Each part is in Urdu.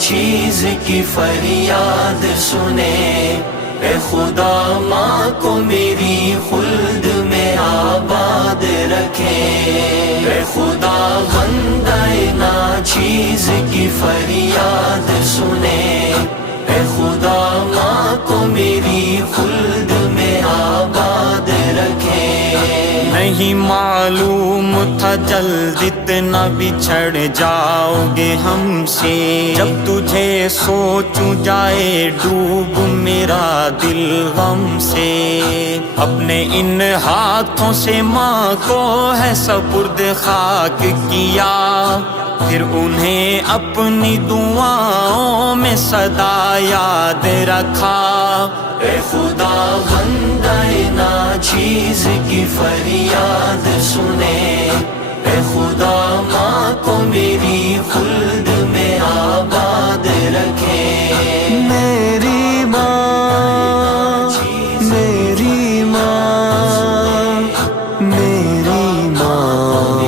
چیز کی فریاد سنے، اے خدا ماں کو میری خلد میں آباد رکھے، اے خدا بندہ ناچیز کی فریاد سنے، اے خدا ماں کو میری خلد میں آباد رکھے۔ نہیں معلوم تھا جلد اتنا بچھڑ جاؤ گے ہم سے، جب تجھے سوچوں جائے ڈوب میرا دل غم سے۔ اپنے ان ہاتھوں سے ماں کو ہے سپرد خاک کیا، پھر انہیں اپنی دعاؤں میں صدا یاد رکھا۔ اے خدا بندہ ناچیز کی فریاد سنے، اے خدا ماں کو میری خلد میں آباد رکھے۔ میری ماں، میری ماں، میری ماں،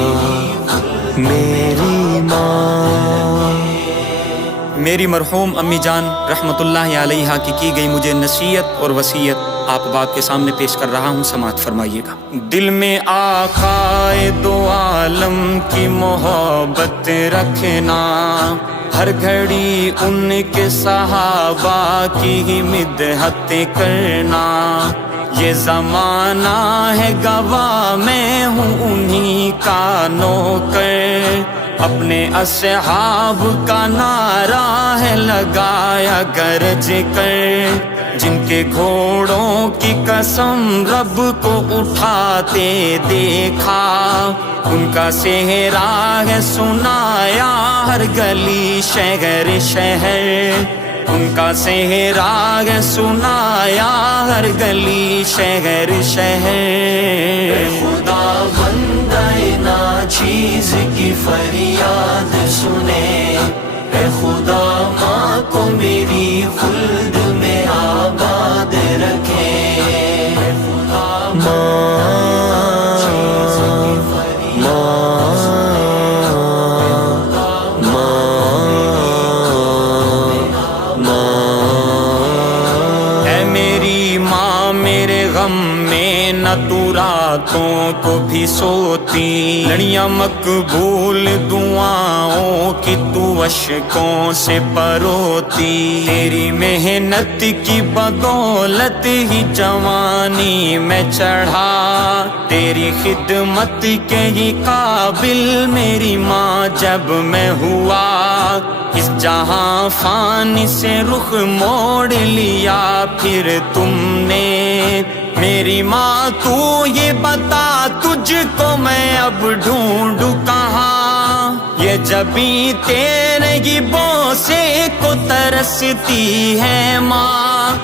میری ماں۔ میری مرحوم امی جان رحمت اللہ علیہا کی گئی مجھے نصیحت اور وصیت آپ باپ کے سامنے پیش کر رہا ہوں، سماعت فرمائیے گا۔ دل میں آقائے دو عالم کی محبت رکھنا، ہر گھڑی ان کے صحابہ کی ہی مدحت کرنا۔ یہ زمانہ ہے گواہ میں ہوں انہی کا نوکر، اپنے اصحاب کا نعرہ ہے لگایا گرج کر۔ جن کے گھوڑوں کی قسم رب کو اٹھاتے دیکھا، ان کا صحرا ہے سنایا ہر گلی شہر شہر، ان کا صحرا ہے سنایا ہر گلی شہر شہر۔ اے خدا بندہ ناچیز کی فریاد سنے، اے خدا ماں کو میری خلد میں آباد رکھے۔ اے خدا نہ تو راتوں کو بھی سوتی، لڑیاں مقبول دعاؤں کی تو اشکوں سے پروتی۔ تیری محنت کی بدولت ہی جوانی میں چڑھا، تیری خدمت کے ہی قابل میری ماں جب میں ہوا۔ اس جہاں فانی سے رخ موڑ لیا پھر تم نے، میری ماں تو یہ بتا تجھ کو میں اب ڈھونڈوں کہاں۔ یہ جبیں تیرے ہی بوسے کو ترستی ہے ماں،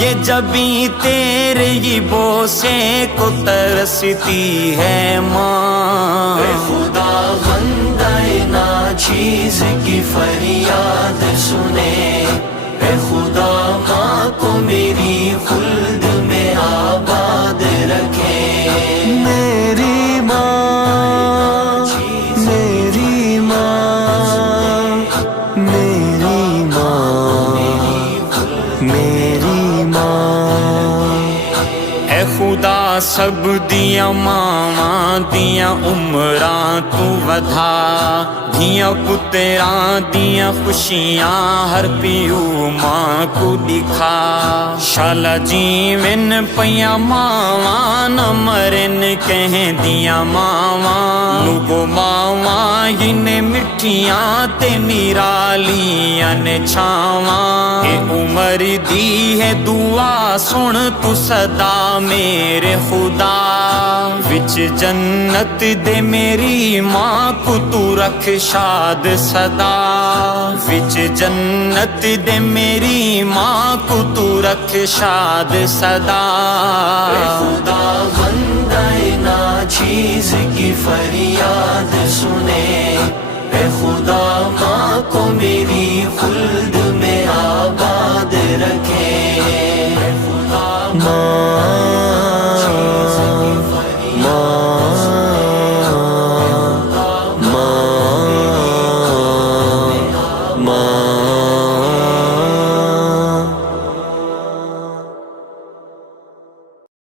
یہ جبیں تیرے ہی بوسے کو ترستی ہے ماں۔ اے خدا بندہ ناچیز کی فریاد سنے، اے خدا ماں کو میری خلد میں آباد رکھے۔ میری ماں، میری ماں، میری ماں، میری ماں۔ اے خدا سب دیا ماواں دیا عمراں تو ودھا، دیا پتراں دیا خوشیاں ہر پیو ماں کو دکھا۔ شالا جیون پیا ماواں نہ مرن کہیں دیا ماواں، لوگو ماواں ہی نے مٹھیاں تے نرالیاں نے چھاواں۔ اے عمر دی ہے دعا سن تو صدا میرے خدا وچ جنت دے میری ماں کو تو رکھ شاد صدا وچ جنت دے میری ماں کو تو رکھ شاد صدا خدا بندہ ناچیز کی فریاد سنے اے خدا ماں کو میری خلد میں آباد رکھے اے خدا ماں